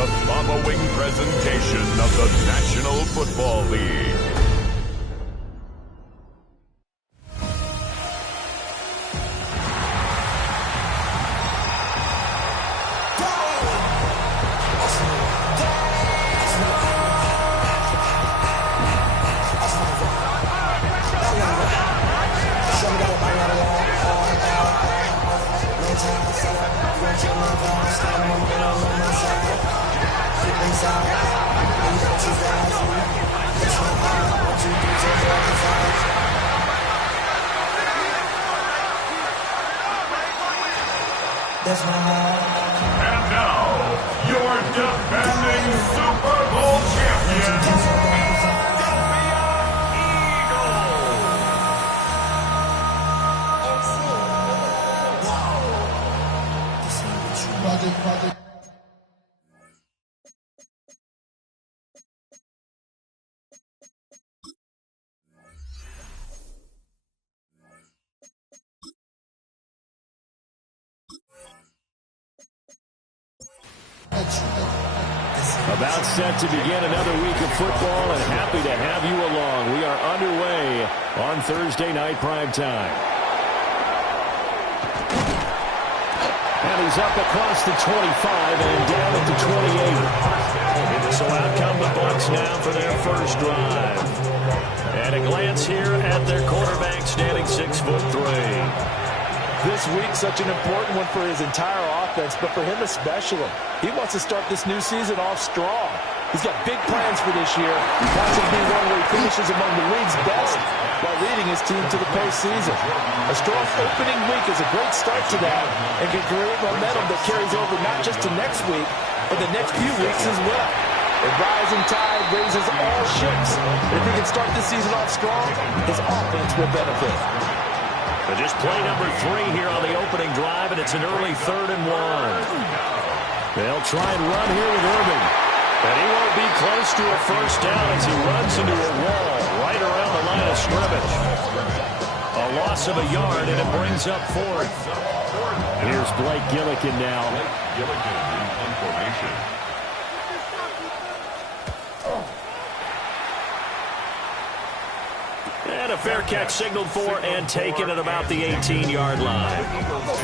the following presentation of the National Football League. And now, your defending Super Bowl champions, Project. About set to begin another week of football, and happy to have you along. We are underway on Thursday night primetime. And he's up across the 25 and down at the 28. So out come the Bucs now for their first drive. And a glance here at their quarterback, standing 6'3". This week, such an important one for his entire offense, but for him especially. He wants to start this new season off strong. He's got big plans for this year. He wants to be one where he finishes among the league's best while leading his team to the postseason. A strong opening week is a great start to that and can create momentum that carries over not just to next week, but the next few weeks as well. A rising tide raises all ships. If he can start this season off strong, his offense will benefit. But just play number 3 here on the opening drive, and it's an early 3rd and 1. They'll try and run here with Irving. But he won't be close to a first down as he runs into a wall right around the line of scrimmage. A loss of a yard, and it brings up 4th. Here's Blake Gillikin now. Gillikin in formation. And a fair catch signaled for and taken at about the 18-yard line.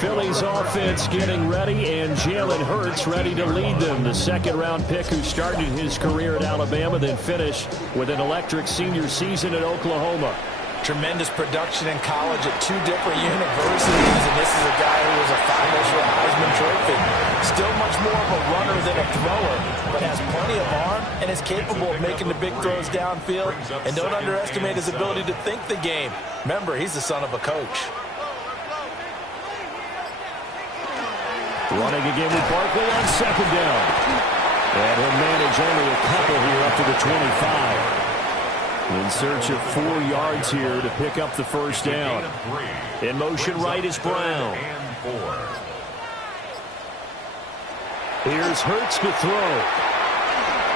Philly's offense getting ready, and Jalen Hurts ready to lead them. The second-round pick who started his career at Alabama, then finished with an electric senior season at Oklahoma. Tremendous production in college at 2 different universities, and this is a guy who was a finalist for a Heisman Trophy. Still much more of a runner than a thrower, but has plenty of arm and is capable of making the big throws downfield. And don't underestimate his ability to think the game. Remember, he's the son of a coach. Running again with Barkley on second down. And he'll manage only a couple here up to the 25. In search of 4 yards here to pick up the first down. In motion right is Brown. Here's Hurts to throw.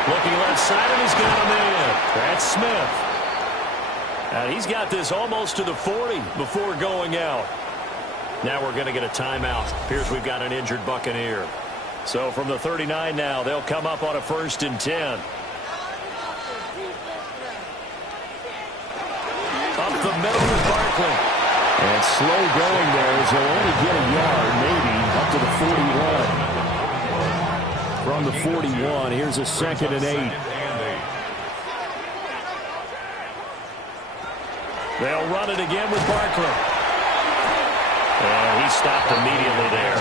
Looking left side, and he's got a man. That's Smith. And he's got this almost to the 40 before going out. Now we're going to get a timeout. Appears we've got an injured Buccaneer. So from the 39 now, they'll come up on a 1st and 10. Up the middle with Barkley. And slow going there as he'll only get a yard, maybe, up to the 41. From the 41, here's a 2nd and 8. They'll run it again with Barkley. And he stopped immediately there.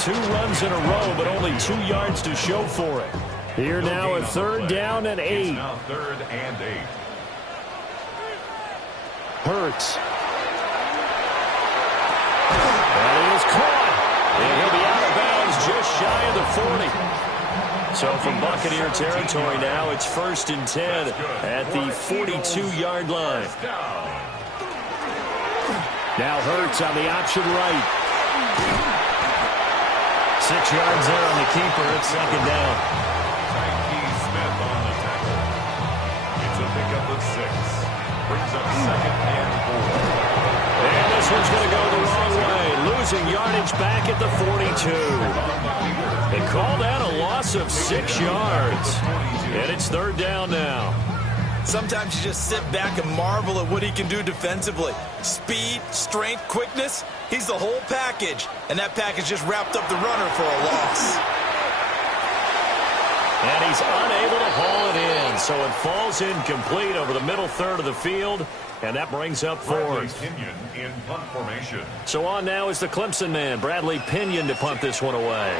2 runs in a row, but only 2 yards to show for it. Here now a 3rd down and 8. Now 3rd and 8. Hurts. And he is caught. And he'll be out of bounds just shy of the 40. So from Buccaneer territory now, it's 1st and 10 at the 42-yard line. Now Hurts on the option right. 6 yards there on the keeper. It's 2nd down. Smith on the tackle. It's a pickup of 6. Brings up 2nd and 4. And this one's going to go the wrong way. losing yardage back at the 42. They call that a loss of 6 yards. And it's third down now. Sometimes you just sit back and marvel at what he can do defensively. Speed, strength, quickness. He's the whole package. And that package just wrapped up the runner for a loss. And he's unable to haul it in. So it falls incomplete over the middle third of the field. And that brings up fourth. Pinion in punt formation. So on now is the Clemson man, Bradley Pinion, to punt this one away.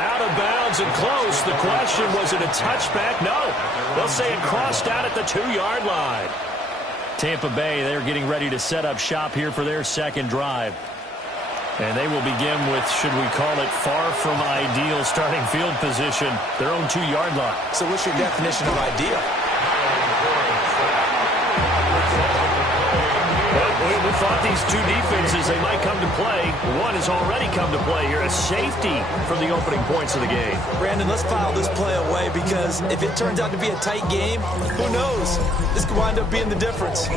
Out of bounds and close. The question, was it a touchback? No. They'll say it crossed out at the 2-yard line. Tampa Bay, they're getting ready to set up shop here for their second drive. And they will begin with, should we call it, far from ideal starting field position, their own 2-yard line. So what's your definition of ideal? We thought these two defenses, they might come to play. One has already come to play here, a safety for the opening points of the game. Brandon, let's file this play away because if it turns out to be a tight game, who knows? This could wind up being the difference.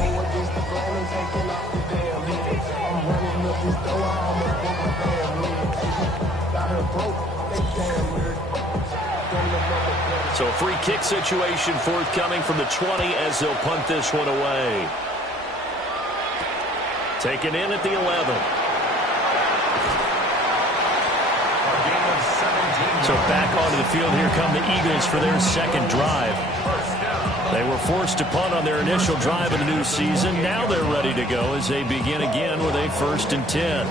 So a free kick situation forthcoming from the 20 as they'll punt this one away. Taken in at the 11. So back onto the field, here come the Eagles for their second drive. They were forced to punt on their initial drive of the new season. Now they're ready to go as they begin again with a 1st and 10.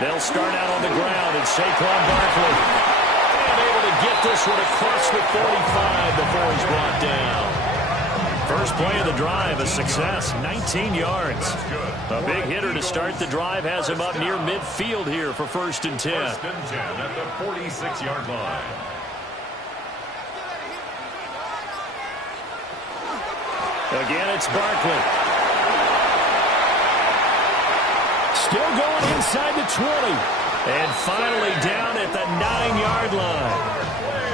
They'll start out on the ground, and Saquon Barkley able to get this one across the 45 before he's brought down. First play of the drive, a success, 19 yards. A big hitter to start the drive has him up near midfield here for 1st and 10. 1st and 10 at the 46-yard line. Again, it's Barkley. Still going inside the 20. And finally down at the 9-yard line.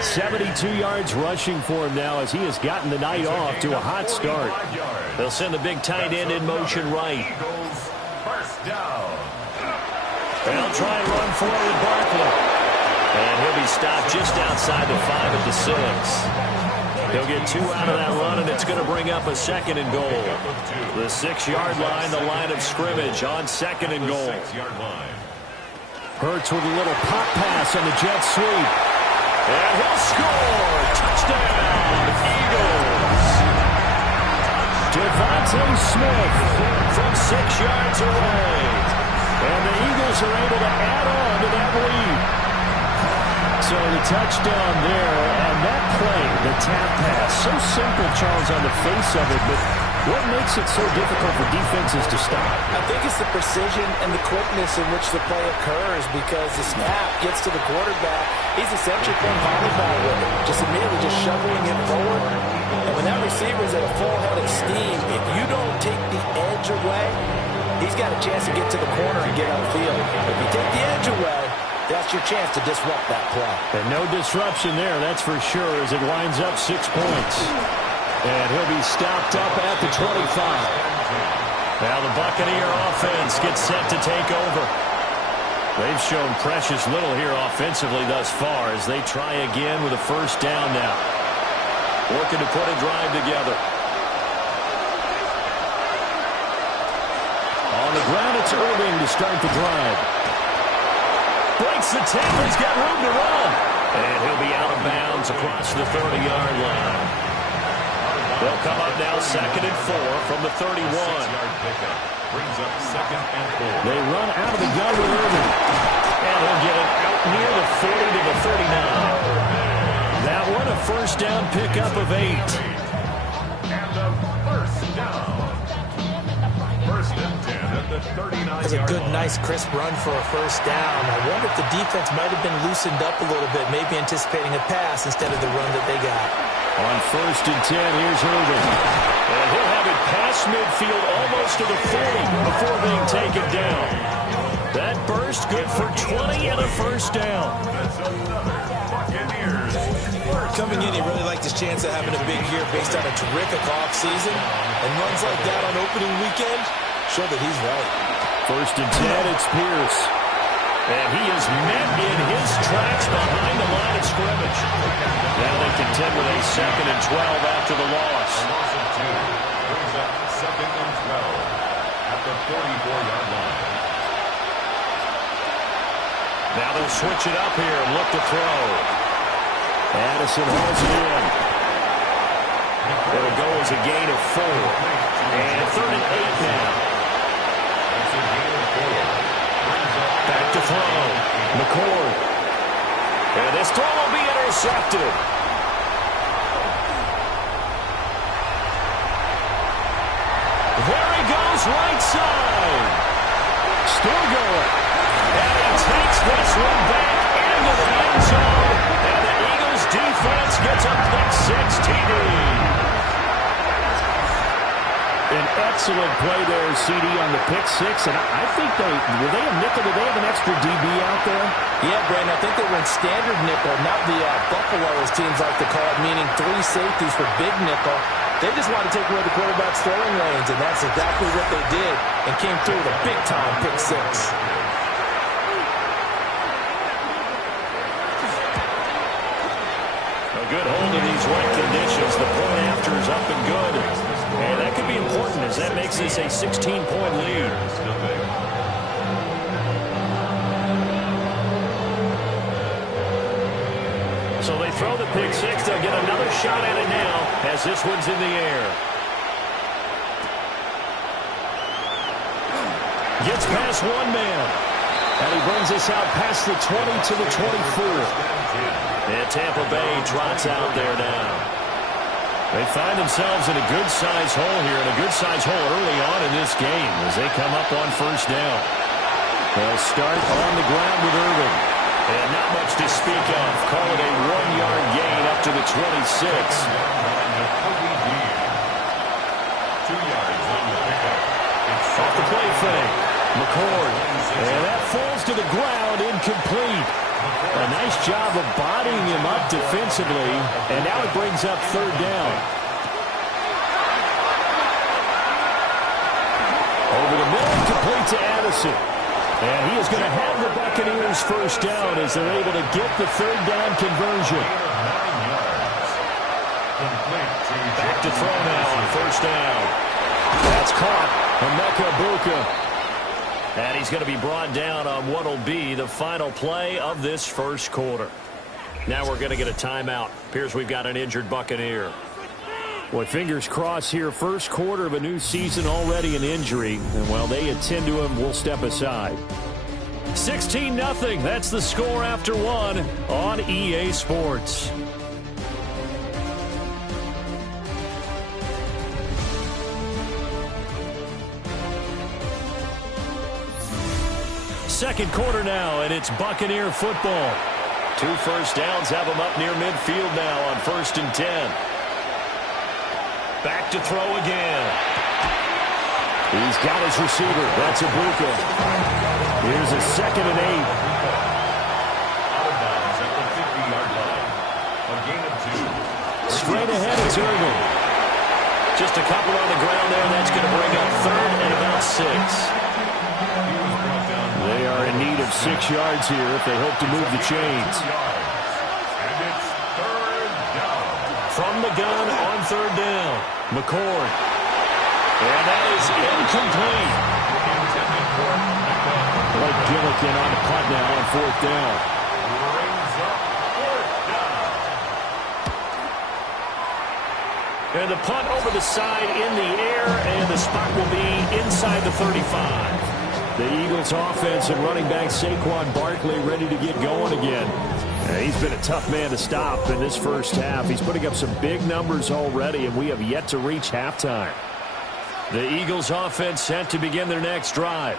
72 yards rushing for him now as he has gotten the night off to a hot start. They'll send the big tight end in motion right. First down. They'll try and run forward with Barkley. And he'll be stopped just outside the 5 at the 6. He'll get 2 out of that run, and it's going to bring up a 2nd and goal. The 6-yard line, the line of scrimmage on 2nd and goal. 6-yard line. Hurts with a little pop pass on the jet sweep. And he'll score! Touchdown, Eagles! Devontae Smith from 6 yards away. And the Eagles are able to add on to that lead. So the touchdown there, and that play, the tap pass, so simple, Charles, on the face of it, but what makes it so difficult for defenses to stop? I think it's the precision and the quickness in which the play occurs because the snap gets to the quarterback. He's essentially playing volleyball with it, just immediately just shoveling it forward. And when that receiver's at a full head of steam, if you don't take the edge away, he's got a chance to get to the corner and get upfield. If you take the edge away, that's your chance to disrupt that play. And no disruption there, that's for sure, as it winds up 6 points. And he'll be stopped up at the 25. Now the Buccaneer offense gets set to take over. They've shown precious little here offensively thus far as they try again with a 1st down now. Working to put a drive together. On the ground, it's Irving to start the drive. Breaks the tackle, he's got room to run. And he'll be out of bounds across the 30-yard line. They'll come up now 2nd and 4 from the 31. 6-yard pickup brings up 2nd and 4. They run out of the gun with Irving. And he'll get it out near the 40 to the 39. That one a 1st down pickup of 8. And a 1st down. 1st and 10 at the 39-yard That's a good, line. nice, crisp run for a 1st down. I wonder if the defense might have been loosened up a little bit, maybe anticipating a pass instead of the run that they got. On 1st and 10, here's Irving. And he'll have it past midfield almost to the 40 before being taken down. That burst good for 20 and a 1st down. That's another Buccaneers Coming in, he really liked his chance of having a big year based on a terrific offseason. And runs like that on opening weekend show that he's right. 1st and 10, it's Pierce. And he is met in his tracks behind the line of scrimmage. Now they contend with a 2nd and 12 after the loss. Loss of 2 brings up 2nd and 12 at the 44-yard line. Now they'll switch it up here and look to throw. Addison holds it in. It'll go as a gain of 4. And 3rd and 8 now. That's a gain of 4. Back to throw. McCord. And this throw will be intercepted. There he goes, right side. Still going. And he takes this one back into the end zone. And the Eagles defense gets a pick-6 TD. An excellent play there, CD, on the pick-6. And I think were they a nickel? Did they have an extra DB out there? Yeah, Brandon, I think they were in standard nickel, not the Buffalo, as teams like to call it, meaning 3 safeties for big nickel. They just want to take away the quarterback's throwing lanes, and that's exactly what they did, and came through with a big-time pick-6. A good hold in these wet conditions. The point after is up and good. And that could be important as that makes this a 16-point lead. So they throw the pick-6. They'll get another shot at it now as this one's in the air. Gets past one man. And he brings us out past the 20 to the 24. And Tampa Bay trots out there now. They find themselves in a good-sized hole here, and a good-sized hole early on in this game as they come up on 1st down. They'll start on the ground with Irving. And not much to speak of. Call it a 1-yard gain up to the 26. 2 yards on the pickup. Off the play fake. McCord. And that falls to the ground, incomplete. A nice job of bodying him up defensively, and now it brings up 3rd down. Over the middle, complete to Addison. And he is going to have the Buccaneers 1st down as they're able to get the 3rd down conversion. 9 yards. Back to throw now on 1st down. That's caught. Emeka Buka. And he's going to be brought down on what will be the final play of this 1st quarter. Now we're going to get a timeout. Appears we've got an injured Buccaneer. Boy, fingers crossed here. 1st quarter of a new season, already an injury. And while they attend to him, we'll step aside. 16-0. That's the score after 1 on EA Sports. Second quarter now, and it's Buccaneer football. 2 first downs have them up near midfield now on 1st and 10. Back to throw again. He's got his receiver. That's Ibuka. Here's a 2nd and 8. Out of bounds at the 50-yard line. A gain of 2. Straight ahead, it's Irving. Just a couple on the ground there. That's going to bring up 3rd and about 6. They are in need of 6 yards here if they hope to move the chains. And it's 3rd down. From the gun on 3rd down. McCord. And that is incomplete. Intended for Mecca. Blake Gillikin on the punt now on 4th down. Brings up 4th down. And the punt over the side in the air, and the spot will be inside the 35. The Eagles offense and running back Saquon Barkley ready to get going again. He's been a tough man to stop in this 1st half. He's putting up some big numbers already, and we have yet to reach halftime. The Eagles offense set to begin their next drive.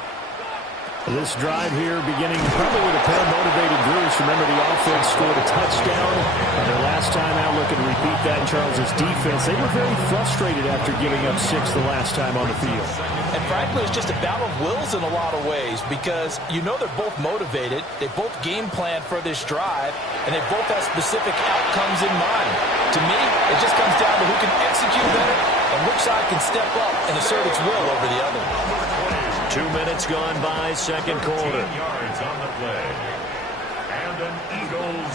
This drive here beginning probably with a pair of motivated groups. Remember, the offense scored a touchdown. Their last time out, looking to repeat that in Charles's defense. They were very frustrated after giving up 6 the last time on the field. And frankly, it's just a battle of wills in a lot of ways because you know they're both motivated. They both game plan for this drive, and they both have specific outcomes in mind. To me, it just comes down to who can execute better and which side can step up and assert its will over the other. 2 minutes gone by, second quarter. Yards on the play. And an Eagles.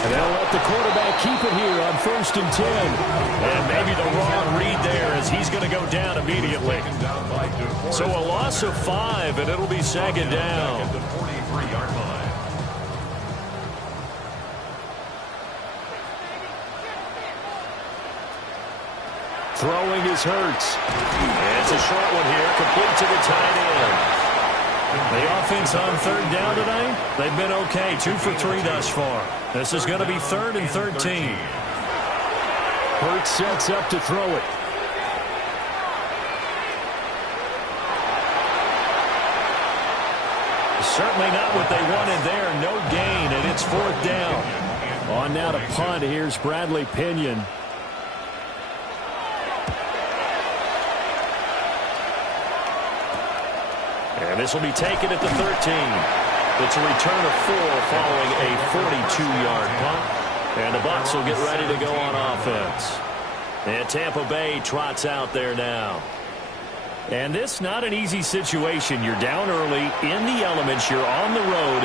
And they'll let the quarterback keep it here on 1st and 10. And maybe the wrong read there as he's going to go down immediately. So a loss of 5, and it'll be second down. At the 43-yard line. Throwing is Hurts. It's a short one here, complete to the tight end. The offense on 3rd down tonight, they've been okay, 2 for 3 thus far. This is going to be 3rd and 13. Hurts sets up to throw it. Certainly not what they wanted there. No gain, and it's 4th down. On now to punt. Here's Bradley Pinion. And this will be taken at the 13. It's a return of 4 following a 42-yard punt. And the Bucs will get ready to go on offense. And Tampa Bay trots out there now. And this not an easy situation. You're down early, in the elements, you're on the road.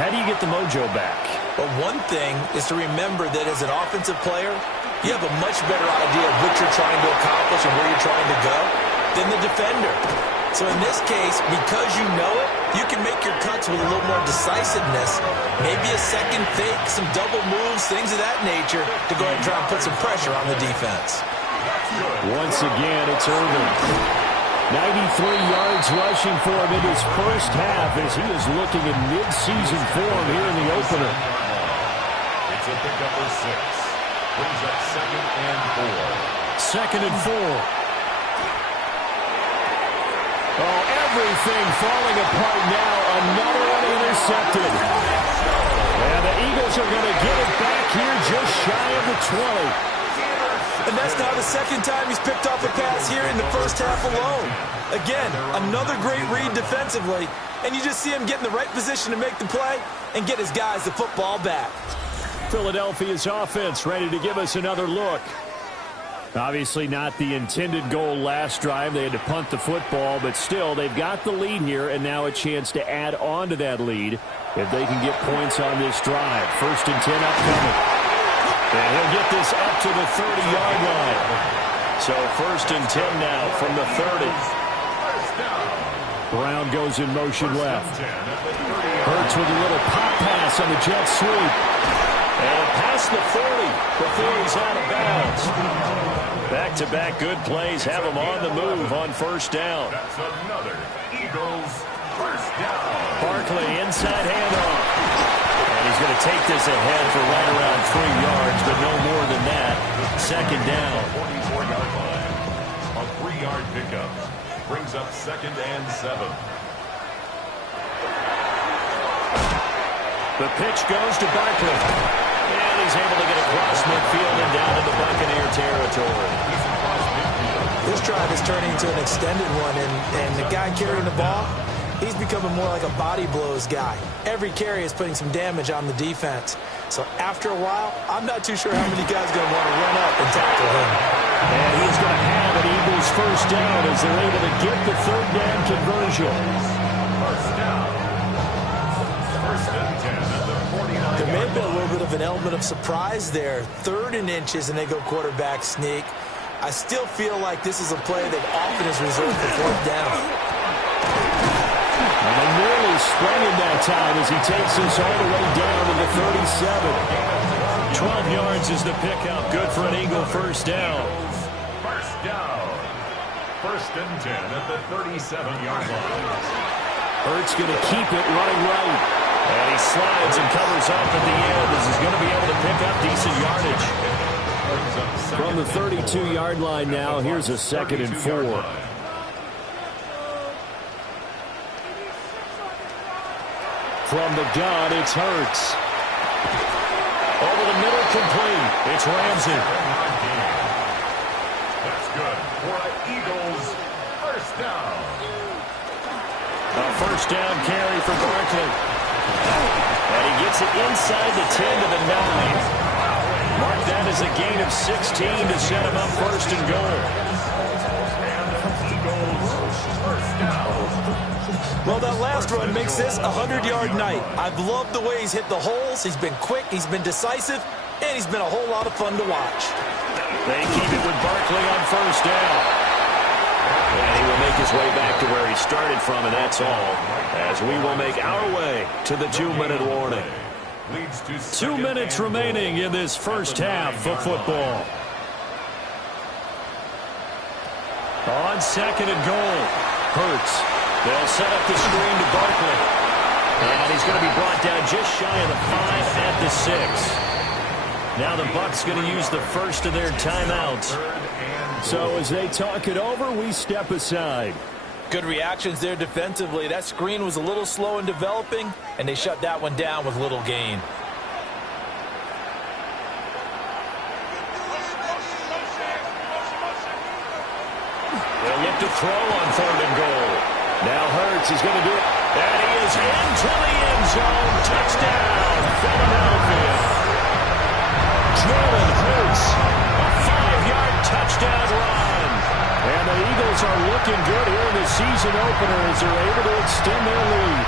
How do you get the mojo back? But one thing is to remember that as an offensive player, you have a much better idea of what you're trying to accomplish and where you're trying to go than the defender. So in this case, because you know it, you can make your cuts with a little more decisiveness. Maybe a second fake, some double moves, things of that nature to go ahead and try and put some pressure on the defense. Once again, it's Irvin. 93 yards rushing for him in his first half as he is looking in mid-season form here in the opener. It's a pickup of 6. Brings up 2nd and 4. 2nd and 4. Oh, everything falling apart now. Another one intercepted. And the Eagles are going to get it back here just shy of the 20. And that's now the 2nd time he's picked off a pass here in the first half alone. Again, another great read defensively. And you just see him get in the right position to make the play and get his guys the football back. Philadelphia's offense ready to give us another look. Obviously not the intended goal last drive. They had to punt the football, but still they've got the lead here and now a chance to add on to that lead if they can get points on this drive. 1st and 10 upcoming. And he'll get this up to the 30-yard line. So 1st and 10 now from the 30. Brown goes in motion left. Hurts with a little pop pass on the jet sweep. And past the 40 before he's out of bounds. Back-to-back good plays have him on the move on 1st down. That's another Eagles 1st down. Barkley inside handoff. And he's going to take this ahead for right around 3 yards, but no more than that. 2nd down. 44-yard line. A 3-yard pickup. Brings up 2nd and 7. The pitch goes to Barkley. And he's able to get across midfield and down into Buccaneer territory. This drive is turning into an extended one, and the guy carrying the ball, he's becoming more like a body blows guy. Every carry is putting some damage on the defense. So after a while, I'm not too sure how many guys are going to want to run up and tackle him. And he's going to have an Eagles 1st down as they're able to get the 3rd down conversion. 1st down. 1st and 10 at the 49. There may have been a little bit of an element of surprise there. 3rd and inches, and they go quarterback sneak. I still feel like this is a play that often is reserved for 4th down. And they nearly sprung him that time as he takes this all the way down to the 37. 12 yards is the pickup. Good for an Eagle 1st down. 1st down. 1st and 10 at the 37-yard line. Hurts going to keep it running right. And he slides and covers up at the end as he's going to be able to pick up decent yardage. From the 32-yard line now, here's a 2nd and 4. From the gun, it's Hurts. Over the middle, complete. It's Ramsey. That's good for an Eagles first down. A first down carry for Barkley. And he gets it inside the 10 to the 9. Mark that as a gain of 16 to set him up first and goal. And Eagles first down. Well, that last run makes this a 100-yard night. I've loved the way he's hit the holes. He's been quick, he's been decisive, and he's been a whole lot of fun to watch. They keep it with Barkley on first down. And he will make his way back to where he started from, and that's all, as we will make our way to the 2-minute warning. 2 minutes remaining in this first half of football. On second and goal, Hurts. They'll set up the screen to Barkley. And he's going to be brought down just shy of the 5 at the 6. Now the Bucs going to use the first of their timeouts. So as they talk it over, we step aside. Good reactions there defensively. That screen was a little slow in developing, and they shut that one down with little gain. They'll look to throw on third and goal. Now Hurts is going to do it. And he is into the end zone. Touchdown, Philadelphia. Jalen Hurts, a 5-yard touchdown run. And the Eagles are looking good here in the season opener as they're able to extend their lead.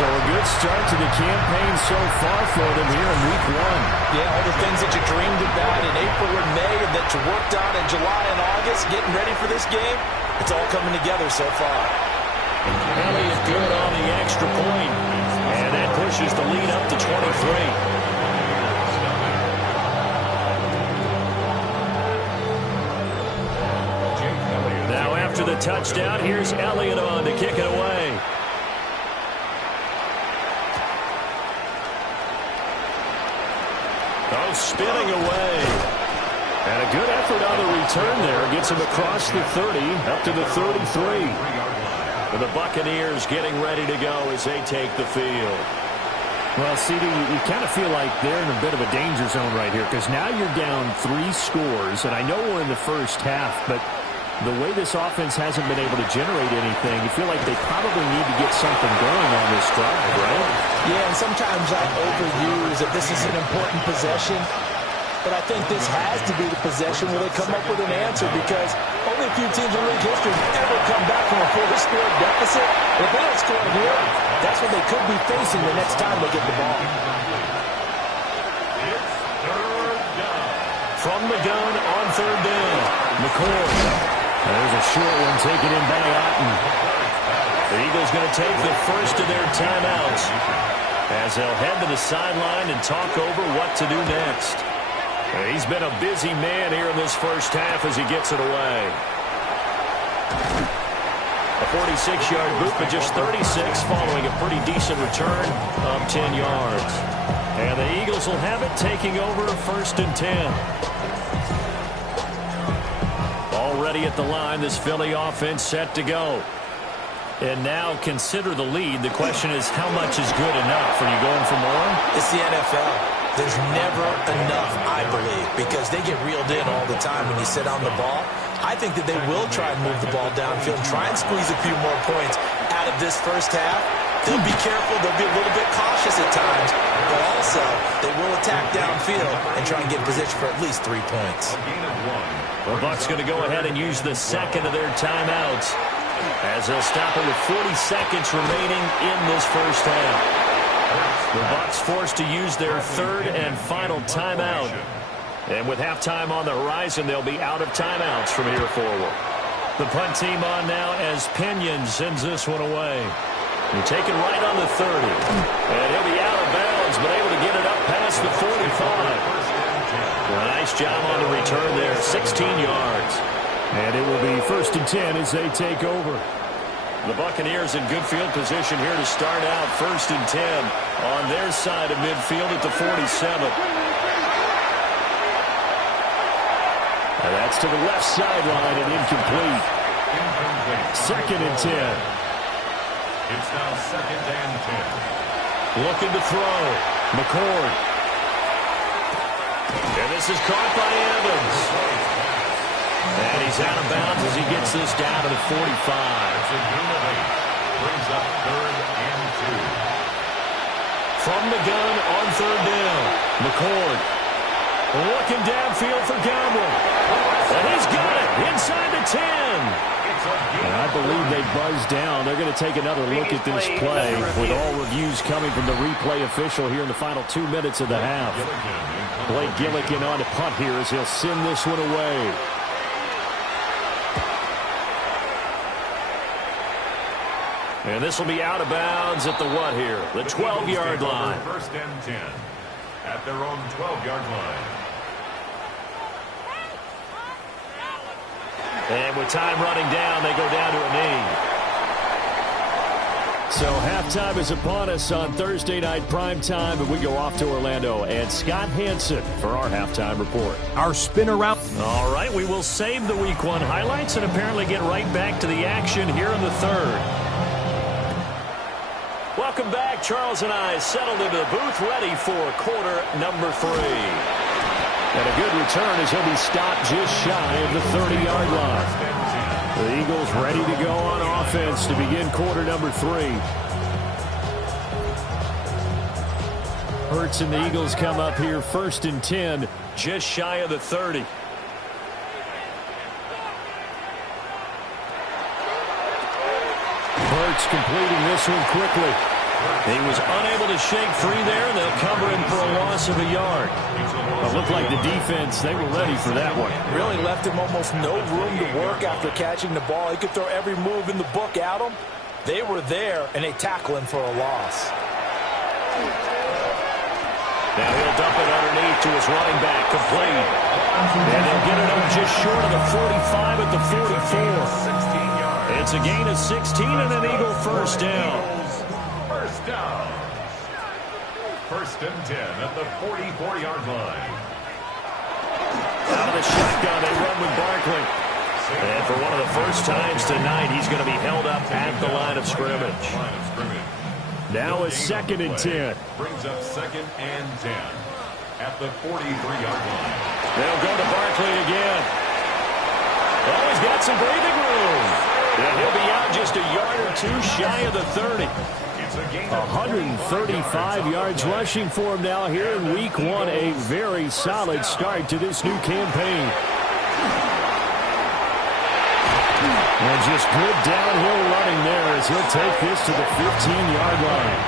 So a good start to the campaign so far for them here in week 1. Yeah, all the things that you dreamed about in April and May and that you worked on in July and August, getting ready for this game, it's all coming together so far. Elliott good on the extra point. And that pushes the lead up to 23. Now after the touchdown, here's Elliott on to kick it away. Oh, spinning away. And a good effort on the return there. Gets him across the 30, up to the 33. And the Buccaneers getting ready to go as they take the field. Well, CD, you kind of feel like they're in a bit of a danger zone right here because now you're down 3 scores, and I know we're in the first half, but the way this offense hasn't been able to generate anything, you feel like they probably need to get something going on this drive, right? Yeah, and sometimes I overuse that this is an important possession, but I think this has to be the possession where they come up with an answer because only a few teams in league history ever come back from a 4-score deficit. If they don't score here, that's what they could be facing the next time they get the ball. It's third down. From the gun on third down, McCoy. There's a short one taken in by Otten. The Eagles going to take the first of their timeouts as they'll head to the sideline and talk over what to do next. He's been a busy man here in this first half as he gets it away. A 46-yard boot, but just 36 following a pretty decent return of 10 yards. And the Eagles will have it taking over first and 10. Already at the line, this Philly offense set to go. And now consider the lead. The question is, how much is good enough? Are you going for more? It's the NFL. There's never enough, I believe, because they get reeled in all the time when you sit on the ball. I think that they will try and move the ball downfield and try and squeeze a few more points out of this first half. They'll be careful. They'll be a little bit cautious at times, but also they will attack downfield and try and get in position for at least 3 points. The Bucs going to go ahead and use the second of their timeouts as they'll stop it with 40 seconds remaining in this first half. The Bucs forced to use their third and final timeout. And with halftime on the horizon, they'll be out of timeouts from here forward. The punt team on now as Pinion sends this one away. He'll take it right on the 30. And he'll be out of bounds, but able to get it up past the 45. Nice job on the return there, 16 yards. And it will be first and 10 as they take over. The Buccaneers in good field position here to start out first and 10 on their side of midfield at the 47. And that's to the left sideline and incomplete. Second and 10. It's now 2nd and 10. Looking to throw. McCord. And this is caught by Evans. And he's out of bounds as he gets this down to the 45. It's a gain of 8. Brings up 3rd and 2. From the gun on 3rd down. McCord. Looking downfield for Godwin. And he's got it inside the 10. And I believe they buzzed down. They're going to take another look at this play with all reviews coming from the replay official here in the final 2 minutes of the half. Blake Gillikin on to punt here as he'll send this one away. And this will be out of bounds at the what here? The 12-yard line. 1st and 10 at their own 12-yard line. And with time running down, they go down to a knee. So halftime is upon us on Thursday night primetime, and we go off to Orlando. And Scott Hansen for our halftime report. Our spin around. All right, we will save the Week 1 highlights and apparently get right back to the action here in the 3rd. Welcome back. Charles and I settled into the booth, ready for quarter number 3. And a good return as he'll be stopped just shy of the 30-yard line. The Eagles ready to go on offense to begin quarter number 3. Hurts and the Eagles come up here 1st and 10, just shy of the 30. Hurts completing this one quickly. He was unable to shake free there, and they'll cover him for a loss of a yard. It looked like the defense, they were ready for that one. Really left him almost no room to work after catching the ball. He could throw every move in the book at him. They were there, and they tackle him for a loss. Now he'll dump it underneath to his running back, complete. And they'll get it up just short of the 45 at the 44. It's a gain of 16 and an Eagle first down. First down. 1st and 10 at the 44-yard line. Out of the shotgun, they run with Barkley. And for one of the first times tonight, he's going to be held up at the line of scrimmage. Now a 2nd and 10. Brings up 2nd and 10 at the 43-yard line. They'll go to Barkley again. Oh, he's got some breathing room. And he'll be out just a yard or 2 shy of the 30. 135 yards rushing for him now here in Week 1. A very solid start to this new campaign. And just good downhill running there as he'll take this to the 15-yard line.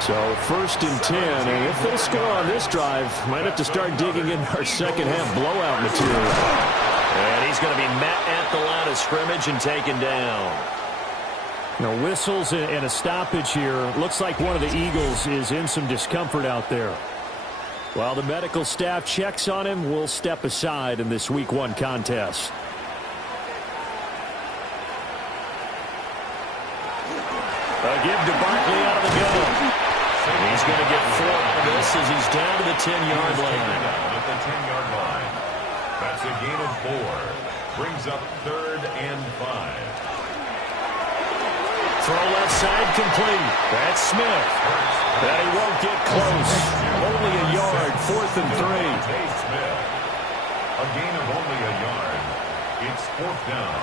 So 1st and 10, and if they score on this drive, might have to start digging in our second-half blowout material. And he's going to be met at the line of scrimmage and taken down. Now, whistles and a stoppage here. Looks like one of the Eagles is in some discomfort out there. While the medical staff checks on him, we'll step aside in this Week 1 contest. A give to Barkley out of the gun. He's going to get 4 out of this as he's down to the 10-yard line. At the 10-yard line. That's a gain of 4. Brings up 3rd and 5. Throw left side complete. That's Smith. That he won't get close. Only a yard, 4th and 3. Smith. A gain of only a yard. It's 4th down.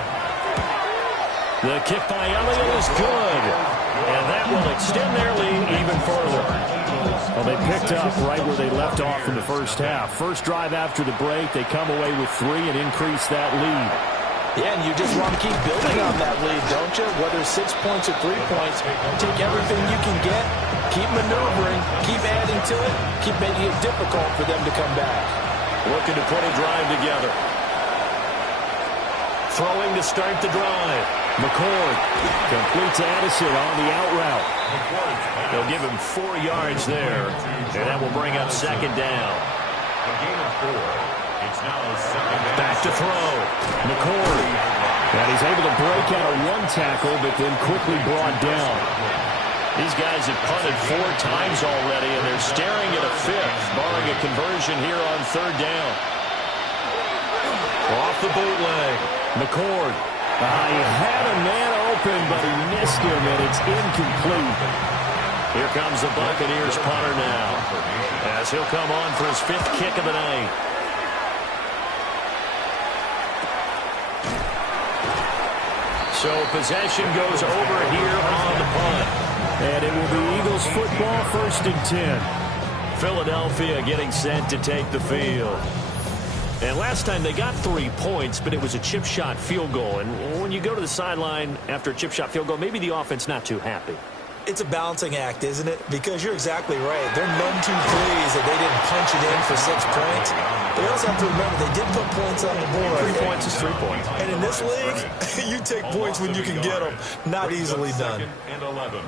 The kick by Elliott is good. And that will extend their lead even further. Well, they picked up right where they left off in the first half. First drive after the break, they come away with 3 and increase that lead. Yeah, and you just want to keep building on that lead, don't you? Whether 6 points or 3 points, take everything you can get, keep maneuvering, keep adding to it, keep making it difficult for them to come back. Looking to put a drive together. Throwing to start the drive. McCord complete to Addison on the out route. They'll give him 4 yards there, and that will bring up 2nd down. A gain of 4. It's now 2nd down. Back to throw. McCord. And he's able to break out of 1 tackle, but then quickly brought down. These guys have punted 4 times already, and they're staring at a 5th, barring a conversion here on 3rd down. Off the bootleg. McCord He had a man open, but he missed him, and it's incomplete. Here comes the Buccaneers punter now, as he'll come on for his 5th kick of the night. So possession goes over here on the punt. And it will be Eagles football, 1st and 10. Philadelphia getting set to take the field. And last time they got 3 points, but it was a chip shot field goal. And when you go to the sideline after a chip shot field goal, maybe the offense not too happy. It's a balancing act, isn't it? Because you're exactly right. They're none too pleased that they didn't punch it in for 6 points. They also have to remember they did put points on the board. 3 points is 3 points. And in this league, you take points when you can get them. Not easily done. And 11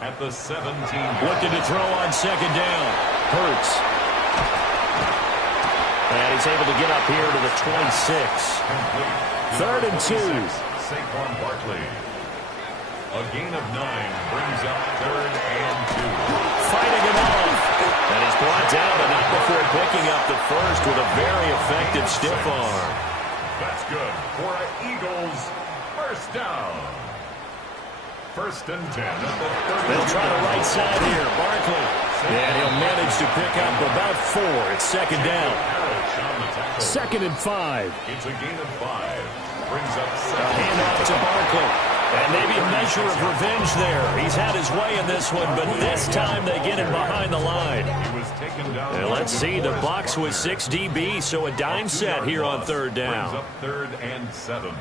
at the 17. Looking to throw on 2nd down. Hurts. And he's able to get up here to the 26. 3rd and 2. Saquon Barkley. A gain of 9 brings up 3rd and 2. Fighting him off. And he's brought down, but not before picking up the first with a very effective stiff arm. That's good for an Eagles 1st down. 1st and 10 at the 30. They'll try the right side here. Barkley. And he'll manage to pick up about 4. It's 2nd down. 2nd and 5. It's a gain of 5. Brings up A handoff to Barkley. And maybe a measure of revenge there. He's had his way in this one, but this time they get him behind the line. He was taken down. And let's see, the Bucs with 6 DB, so a dime set here on 3rd down. Brings up 3rd and 7.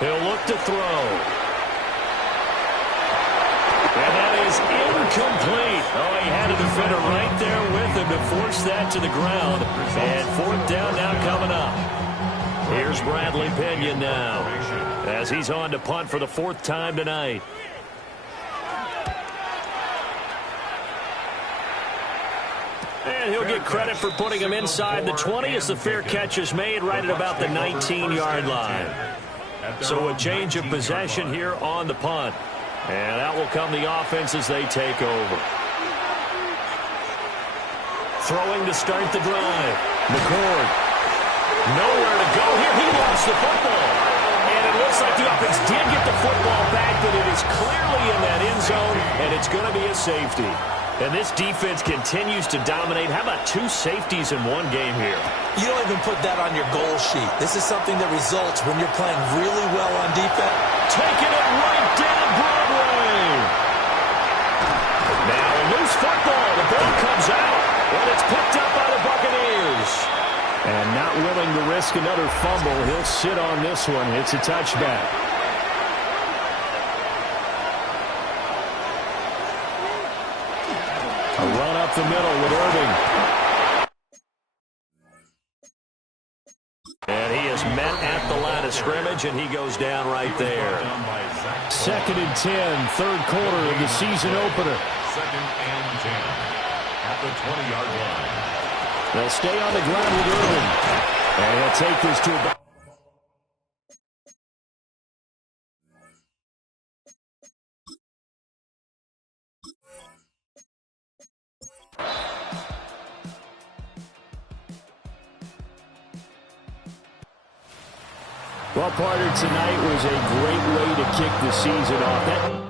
He'll look to throw. And that is incomplete. Oh, he had a defender right there with him to force that to the ground. And 4th down now coming up. Here's Bradley Pinion now, as he's on to punt for the 4th time tonight. And he'll get credit for putting him inside the 20 as the fair catch is made right at about the 19-yard line. So a change of possession here on the punt. And out will come the offense as they take over. Throwing to start the drive. McCord. Nowhere to go here. He lost the football. And it looks like the offense did get the football back, but it is clearly in that end zone, and it's going to be a safety. And this defense continues to dominate. How about 2 safeties in one game here? You don't even put that on your goal sheet. This is something that results when you're playing really well on defense. Taking it right down Broadway. Now a loose football. The ball comes out, and it's picked up by the Buccaneers. And not willing to risk another fumble, he'll sit on this one. It's a touchback. A run up the middle with Irving. And he is met at the line of scrimmage, and he goes down right there. 2nd and 10, 3rd quarter of the season opener. 2nd and 10 at the 20-yard line. They'll stay on the ground with Irving. And he'll take this to about... Well, partner, tonight was a great way to kick the season off.